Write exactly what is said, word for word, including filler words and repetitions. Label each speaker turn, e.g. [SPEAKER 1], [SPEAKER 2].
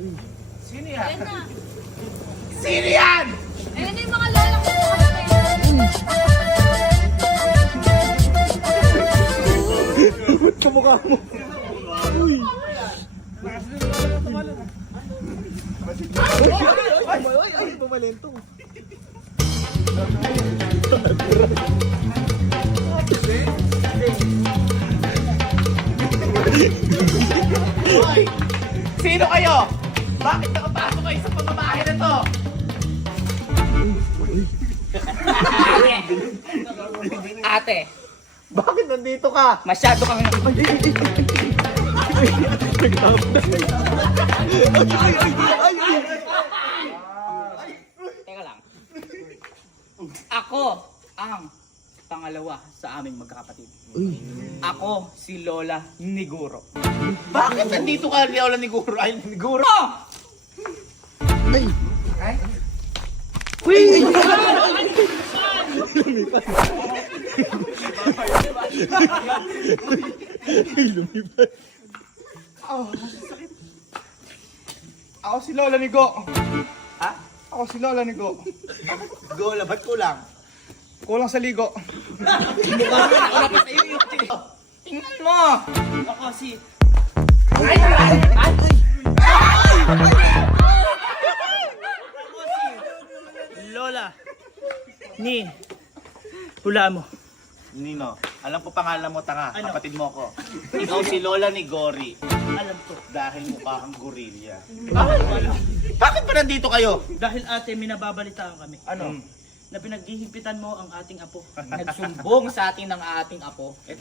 [SPEAKER 1] Sino yan?
[SPEAKER 2] Ayun na.
[SPEAKER 1] Sino yan?
[SPEAKER 2] Ayun na yung mga lola ko sa kapatid.
[SPEAKER 3] Ba't kamukha mo? Uy! Ay, ay, ay, ay, pumalento.
[SPEAKER 1] Hoy! Sino kayo? Bakit nakapasok kayo sa pamamahay na to?
[SPEAKER 4] Ate,
[SPEAKER 1] Bakit nandito ka?
[SPEAKER 4] masyado kang... Teka lang. Ako ang pangalawa sa aming magkakapatid. Ako si Lola Niguro.
[SPEAKER 1] Bakit nandito ka, Lola ni Guro? Ay, ni Guro.
[SPEAKER 4] Oh!
[SPEAKER 3] Ay! Lumipat.
[SPEAKER 1] Ako si Lola ni Go. Ha? Ako si Lola ni Go. Go, labat ko lang. Kulang sa ligo.
[SPEAKER 4] Tingnan mo! Ako si... Ako si Lola ni... Hula mo.
[SPEAKER 1] Nino, alam ko pangalan mo, tanga.
[SPEAKER 4] Ano?
[SPEAKER 1] Kapatid mo ko. Ikaw si Lola ni Gori.
[SPEAKER 4] Alam ko.
[SPEAKER 1] Dahil mukha kang gorilla. Bakit ba nandito kayo?
[SPEAKER 4] Dahil ate, minababalitaan kami.
[SPEAKER 1] Ano?
[SPEAKER 4] Na pinaghihimpitan mo ang ating apo. Nagsumbong sa atin ng ating apo.